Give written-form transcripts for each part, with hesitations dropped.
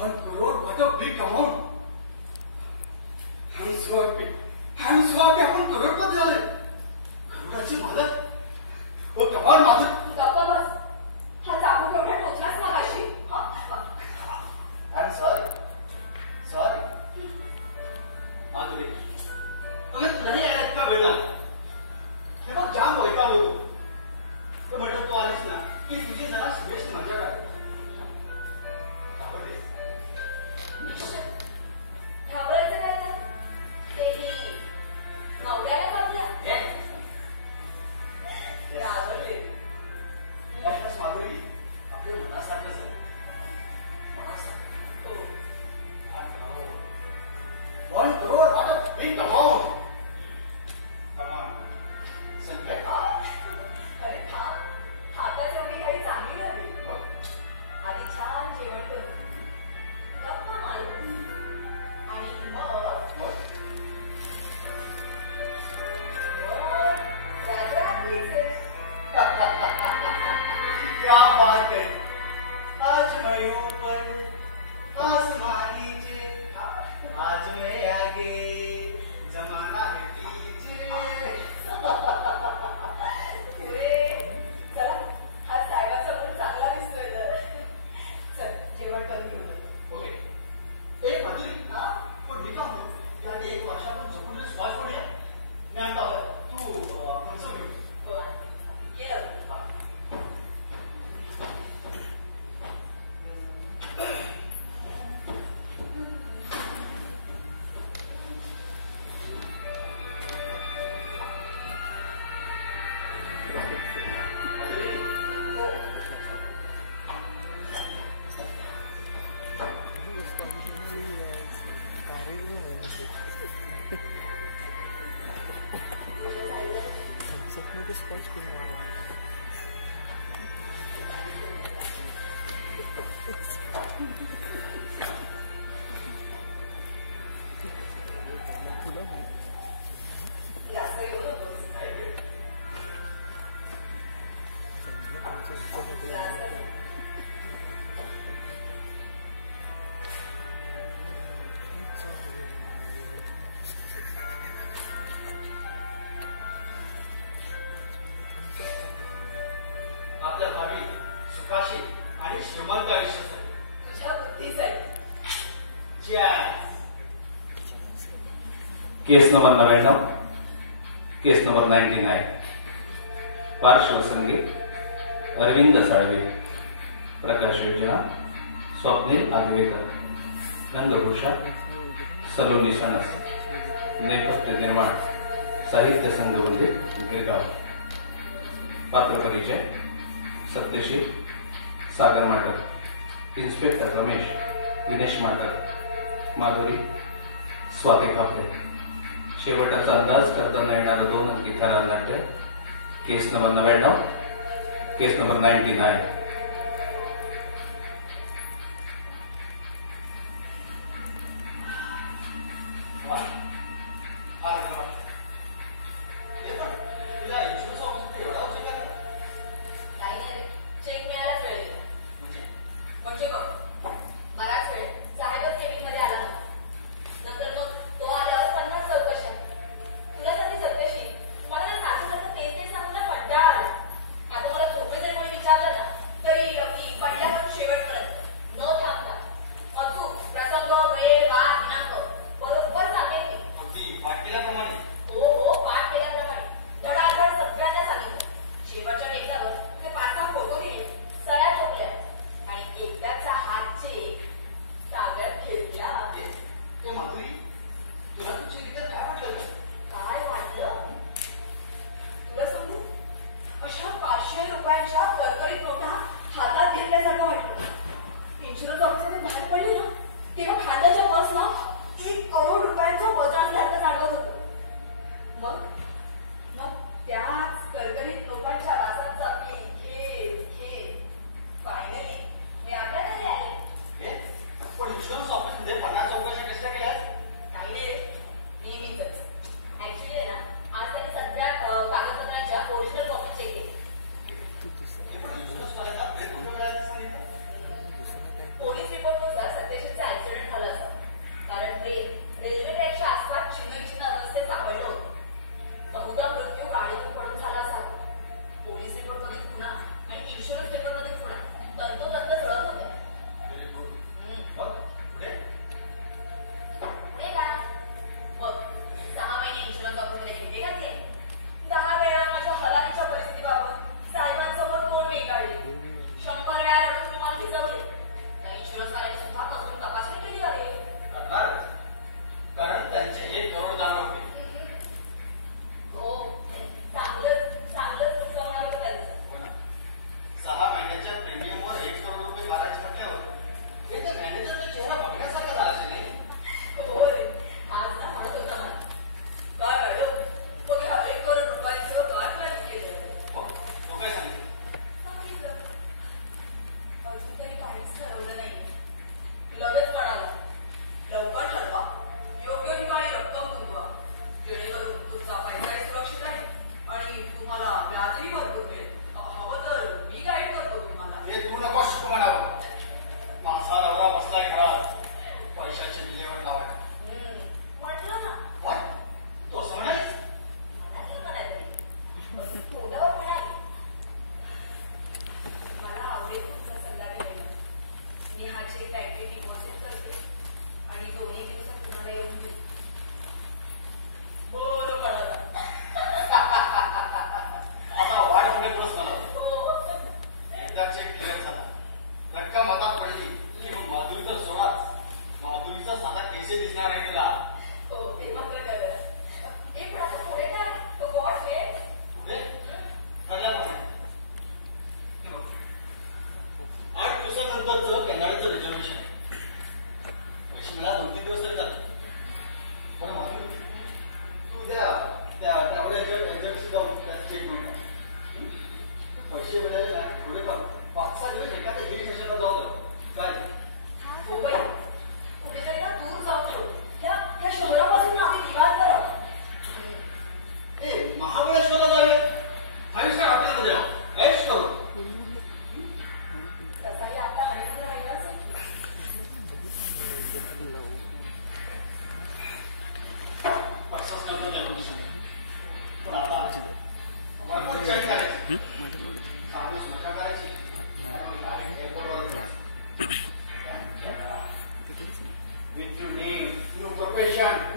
1 crore, what a big amount. I'm so happy. आपण करोडपती झाले. करोडाचे मालक. ओ कमाल माझं. गप्पा बस. हा चाकू केवढा टोचलास मगाशी. I'm sorry. माधुरी, तुला नाही यायला इतका वेळ लागला. हे बघ जाम वैताग होतो. तर म्हटलं तू आलीस ना की तुझी जरा बेस्ट मजा काय. घाबरायचं काय ते नवऱ्याला बघल्या रागवले. माधुरी आपल्या मनासारखंच आहे. $1 crore, what a big amount. Come on. Celebrate. अरे खात्याच एवढी काही चांगली झाली. आधी छान जेवण करून गप्पा मारून आणि मग राजरात्रीचे. क्या बात है. आज मैं ऊपर आसमान नीचे, आज मैं आगे जमाना है पीछे. पुरे चला आज साहेबाचा मूड चांगला दिसतोय तर. चल जेवण करून घेऊ. ओके. एक माधुरी, पण मी काय म्हणतो, यात 1 वर्षापर्यंत झोपून श्वास पडूया. मी आणतो तू पंचम घेऊ. केलं. आपल्या भावी सुखाशी आणि श्रीमंत आयुष्यासाठी. तुझ्या बुद्धीसाठी. केस नंबर 99, केस नंबर 99. पार्श्वसंगीत अरविंद साळवे, प्रकाश योजना स्वप्नील आगवेकर, रंगभूषा सलोनी सणस, नेपथ्य निर्माण साहित्य संघवंदे गिरगाव. पात्र परिचय सत्यशील सागर माटक, इन्स्पेक्टर रमेश विनेश माटक, माधुरी स्वाती खापरे. शेवटाचा अंदाज करताना येणारं 2 अंकी थरार नाट्य. केस नंबर 99, केस नंबर 99. चेक मिळायलाच वेळ येतो. म्हणजे बघ बराच वेळ साहेबच केबिन मध्ये आला ना. नंतर मग तो आल्यावर 50 चौकशा. तुला सांगते सत्यशी, मला ना सासूसारखं तेच सांगून ना कंटाळा आला. आता मला झोपेत जरी कोणी विचारलं ना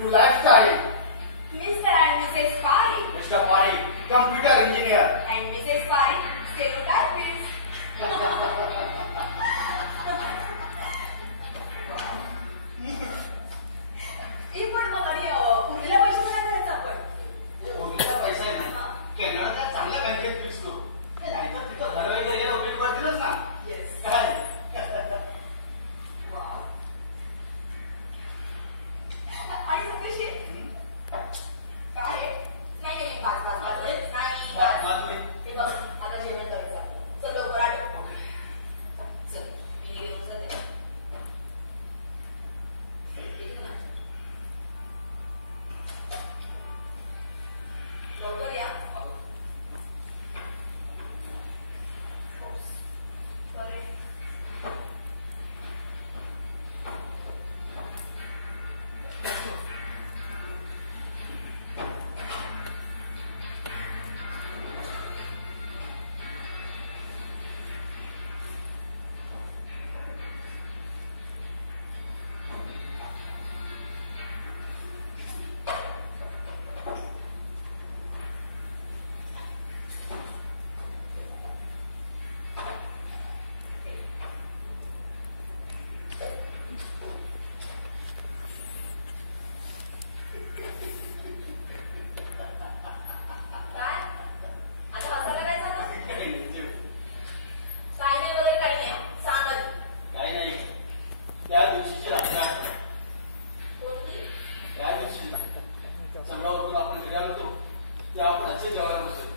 to lifestyle. Mr. and Mrs. Parikh. Mr. Parikh, computer engineer. And Mrs. Parikh, stereotypist. ही पण मग आणि उरलेल्या पैशाचं काय करायचं आपण? उरलेला पैसा आहे ना, कॅनडातल्या चांगल्या बँकेत फिक्स करू. नाहीतर तिथं घर वगैरे यायला उपयोग पडतीलच ना. Yes. काय? Wow. आणि मग कशी? काय आहे? नाही नाही बास बास बास नाही बास. माधुरी. हे बघ आता जेवण करायचं आहे. चल लवकर आठ. चल मी घेऊन जाते. लवकर या. Sorry. काय? आता हसायला काय झालं? काही नाही वगैरे काही नाही. सांग आधी. काही नाही. त्या दिवशीची रात्र आठवण. कोणती? त्या दिवशी संग्रहावरून आपण घरी आलो होतो, तेव्हा आपण असे जेवायला बसलो.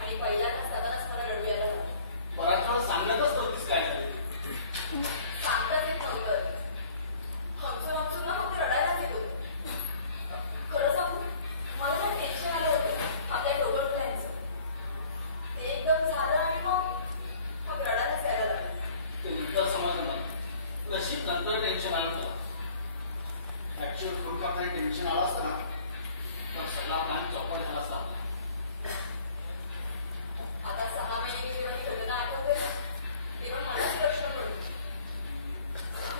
आणि पहिल्या तासातच मला रडू यायला लागलं. बराच वेळ सांगतच नव्हतीस काय झाले. सांगताच येत नव्हतं. हमसून हमसून ना मग ते रडायलाच येत होतं. खरं सांगू, मला ना टेन्शन आलं होतं आपल्या दोघं करायचं. ते एकदम झालं आणि मग रडायलाच यायला लागलं. ते नंतर समजलं मला. नशीब नंतर टेन्शन आलं तुला. ऍक्च्युअल करून काही टेन्शन आलं असतं ना, तर सगळा प्लॅन चौपट झाला असता. आता 6 महिने जेव्हा ही घटना आठवते ना, तेव्हा मलाच प्रश्न पडतो.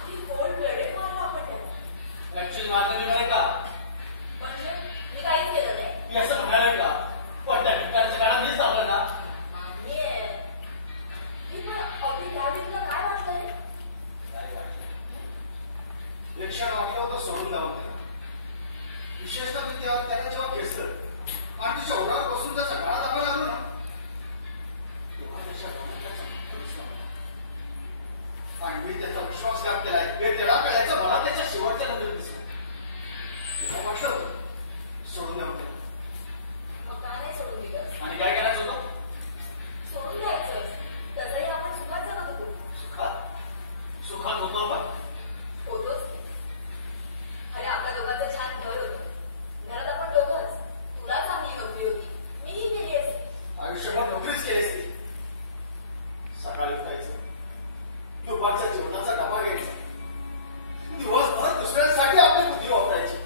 किती cold blooded मारलं आपण त्याला. ऍक्च्युअल मारलं नाही म्हणे का? म्हणजे मी काहीच केलं नाही. मी असं म्हणाले का? पण त्या ठिकाणच्या काळात मीच सांगलं ना. मान्य आहे. मी पण अगदी त्यावेळी तुला काय वाटतंय? काय वाटलं? लक्षण वाटलं होतं सोडून द्यावं त्याला. विशेषतः मी तेव्हा त्याला जेव्हा घेतलं आणि तिच्या ओढावर बसून त्याचा गळा दाखवायला लागलो ना, तेव्हा त्याच्या डोळ्यात चमक दिसला मला. आणि मी त्याचा विश्वासघात केलाय हे त्याला कळायचं मला त्याच्या शेवटच्या नंतर दिसलं. तेव्हा वाटलं होतं सोडून द्यावं त्याला. मग का नाही सोडून दिलंस? आणि काय करायचं होतं? सोडून द्यायचंच. तसंही आपण सुखात जगत होतो. सुखात सुखात होतो आपण. होतोच की. अरे आपल्या दोघांचं छान घर होतं. घरात आपण दोघंच. तुला चांगली नोकरी होती. मीही केली असती. आयुष्यभर नोकरीच केली असती. सकाळी उठायचं, दुपारच्या जेवणाचा डबा घ्यायचा, दिवसभर दुसऱ्यांसाठी आपली बुद्धी वापरायची.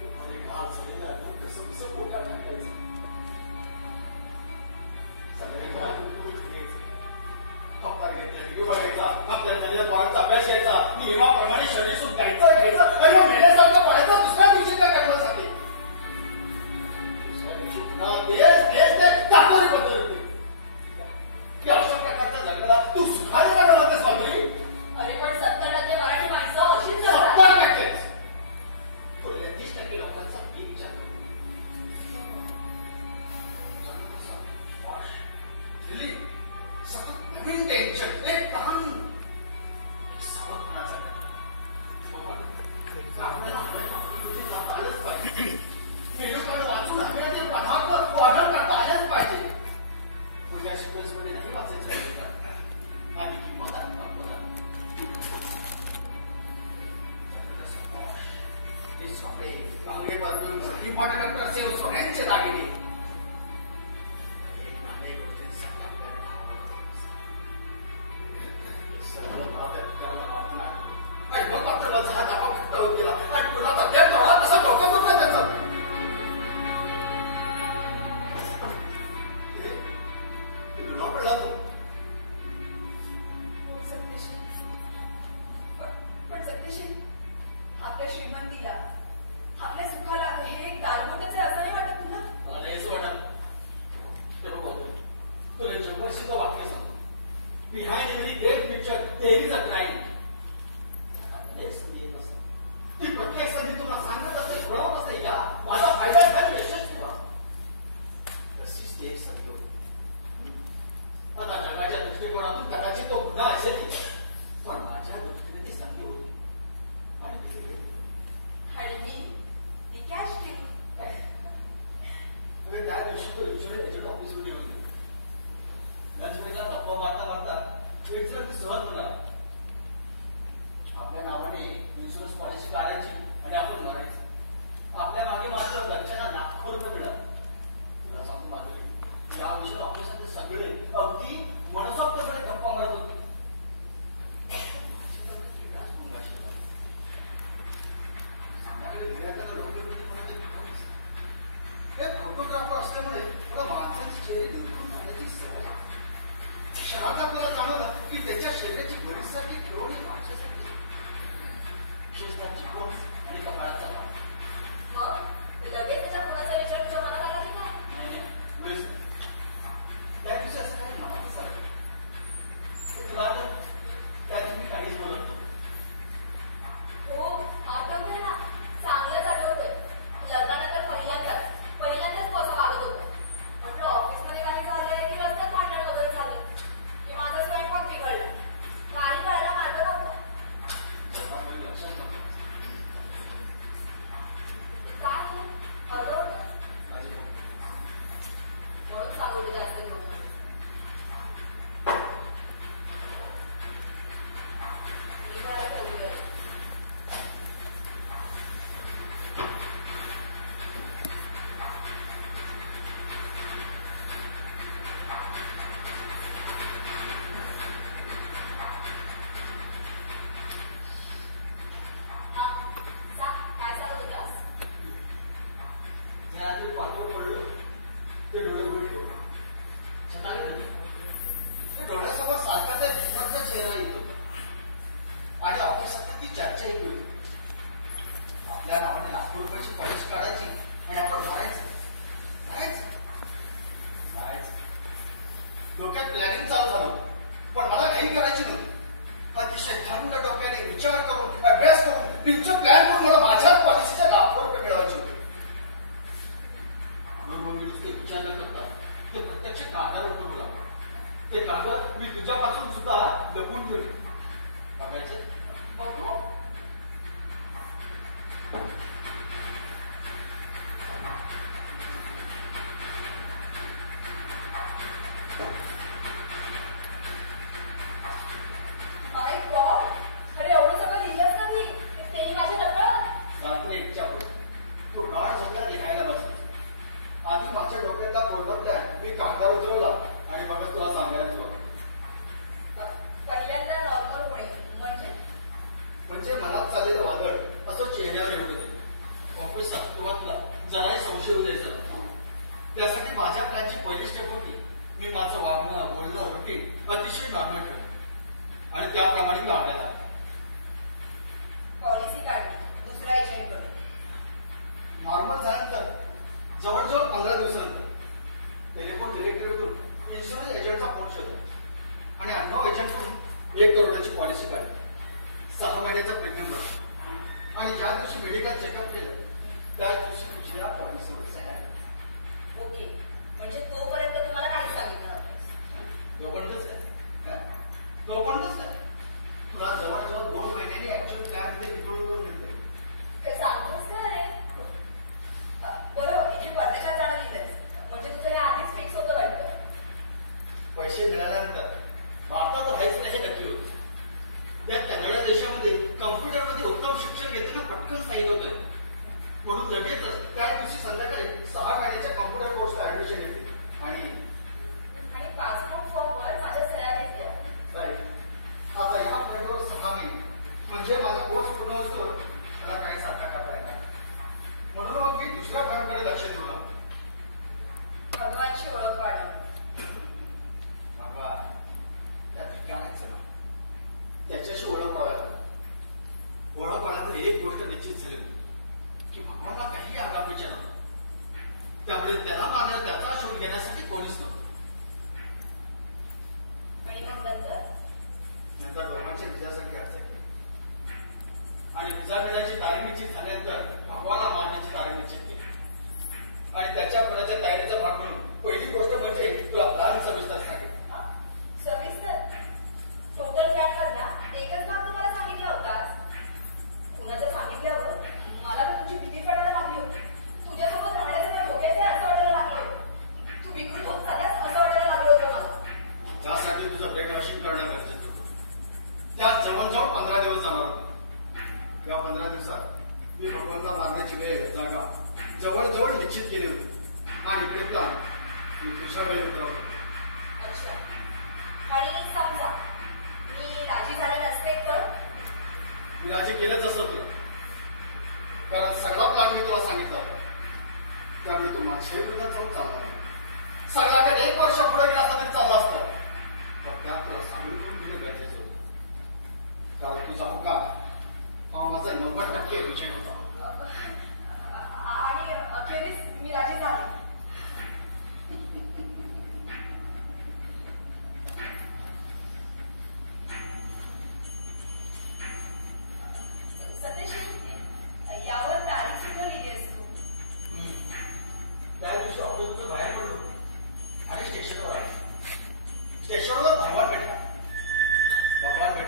दुपारी गाल झालेलं अन्न कसं कसं पोटात टाकायचं. सगळे घरात उठून घ्यायचं. अवतार घेतले टीव्ही बघायचा, आपल्या झालेल्या पोरांचा अभ्यास घ्यायचा, नियमाप्रमाणे शरीर सुद्धा घ्यायचं आणि मग मेल्यासारखं पडायचं दुसऱ्या दिवशीच्या कर्मासाठी. दुसऱ्या दिवशी पुन्हा तेच तेच ते तातोरी बदल होते. या अशा प्रकारच्या जगाला तू सुखाने का होतेस माधुरी? अरे पण 70% मराठी माणसं अशीच जगतात. 70%. बोललेल्या 30% लोकांचा मी विचार करतो. सतत नवीन टेन्शन, एक ताण, सावधपणाचा आपल्याला हवेत जाता आलंच पाहिजे. मेनूकडे वाचून हवेतील पदार्थ ऑर्डर करता आल्याच पाहिजे. पुढच्या सिक्वेन्स मध्ये नाही वाचायचं आणि किंमत ते सगळे कांगे बाजून रिपॉर्टर सेव सोन्यांचे दागिने.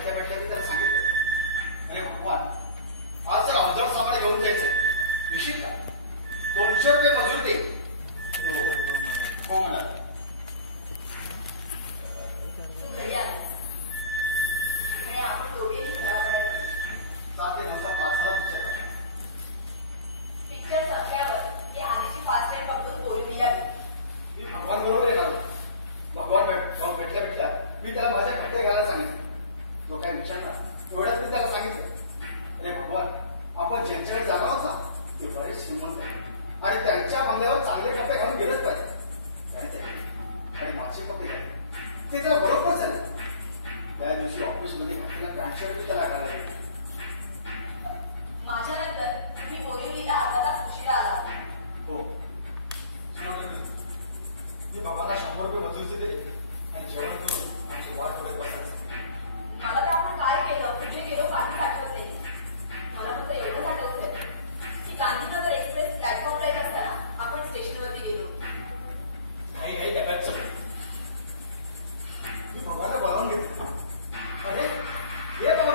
भेटल्या भेटल्या मी त्याला सांगितलं, अरे भगवान, आज जर अवजड सामान घेऊन जायचंय, येशील का? 200 रुपये मजूर दे. हो म्हणाला. तू घरी आलास आणि आपण दोघेही घराबाहेर पडलो. 7 ते 9चा 5 पिक्चर आहे. पिक्चर संपल्यावर ती आधीची फास्ट टाईम बघून बोलून यावी. मी भगवान बरोबर येणार होतो. भगवान जाऊन भेटल्या भेटल्या मी त्याला माझ्या घट्टे घालायला सांगितलं. तो काय विचारणार, एवढ्यात मी त्याला सांगितलं, अरे भगवान, आपण ज्यांच्याकडे जाणार आहोत ना ते बरेच श्रीमंत आहेत आणि त्यांच्या बंगल्यावर चांगले कपडे घालून गेलंच पाहिजे. आणि माझे कपडे घातले ते त्याला बरोबर झाले. त्या दिवशी ऑफिसमध्ये घातलेला पॅन्ट शर्ट त्याला घालायला. माझ्यानंतर मी बोरिवलीला अर्धा तास उशिरा आला. हो, मी बाबांना 100 रुपये मजुरीचे दिले आणि जेवण करून आमची वाट बघत बसायचं. मला तर आपण काय केलं, कुठे गेलो काहीच आठवत नाही. मला फक्त एवढंच आठवतंय की गांधीनगर एक्सप्रेस प्लॅटफॉर्मला येत असताना आपण स्टेशनवरती गेलो. काही काही डब्यात चल. मी बाबांना बोलावून घेतले. अरे ये बाबा,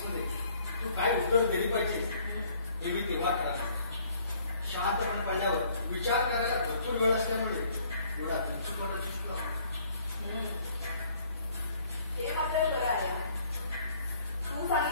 ऑफिसमध्ये तू काय उत्तर दिली पाहिजे हे मी तेव्हा ठरवलं. शांतपणे पडल्यावर विचार करायला भरपूर वेळ असल्यामुळे एवढा दंचूपणा दिसतो. हे मात्र खरं आहे. तू सांगितलं